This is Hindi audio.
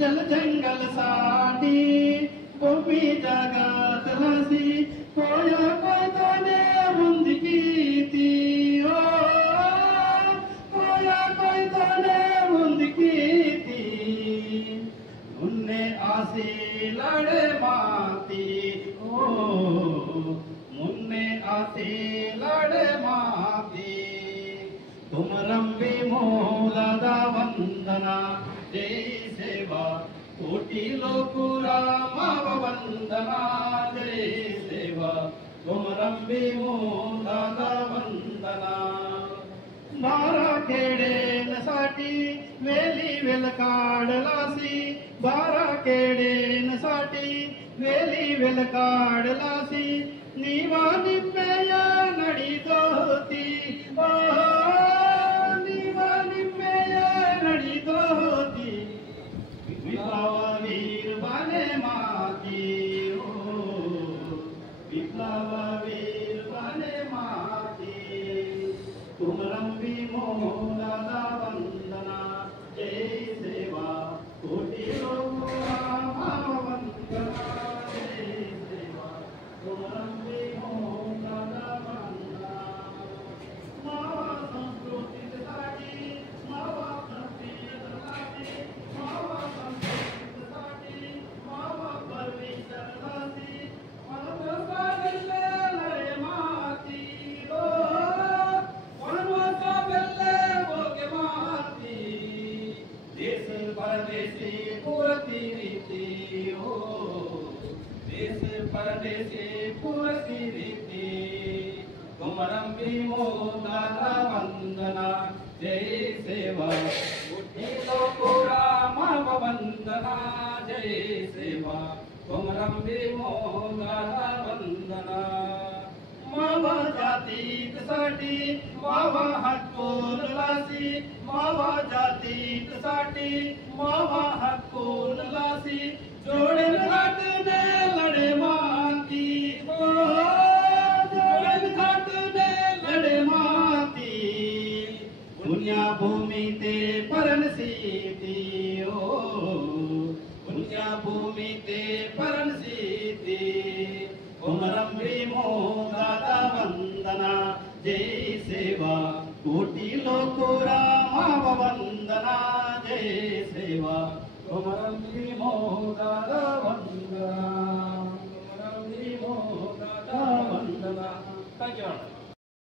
जल जंगल साठी गोपी जगात हसी कोया कोयताने बुंदी कीती ओ कोया कोयताने बुंदी कीती उन्ने आसे लड़े माती ओ मुन्ने आसे लड़े माती तुम रंबी मोलादा वंदना जय सेवा कोटि लोकुरा माव वंदना जय सेवा तुम रंबी मोलादा वंदना बारा खेडेनसाठी वेली वेल काढलासी बारा खेडेनसाठी वेली वेल काढलासी निवा निम्मेया नडीत होती निवा निम्मेया नडीत होती विप्लवा वीर बाने माती विप्लवा वीर बाने माती तुम रंबी मोलादा वंदना जय सेवा कोटि लोकुरा माव वंदना जय सेवा तुम रंबी मोलादा वंदना मावा संस्कृतीसाठी मावा संस्कृतीसाठी मावा संस्कृतीसाठी मावा परमेश्वरासाठी वनवासा बेल्ले लढे माती ओ वनवासा बेल्ले बोगे माती देश परदेशी पुरती रीती ओ देश परदेशी पुरती रीती तुम रंबी मोलादा वंदना जय सेवा कोटि लोकुरा माव वंदना जय सेवा तुम रंबी मोलादा वंदना मावा जातीसाठी मावा हक्कोलासी मावा जातीसाठी मावा हक्कोलासी जोडे घाटने लढे माती जोडे घाटने लढे माती पुण्या भूमी ते परणसीती ओ पुण्या भूमी ते परणसीती तुम रंबी मोलादा वंदना जय सेवा कोटि लोकुरा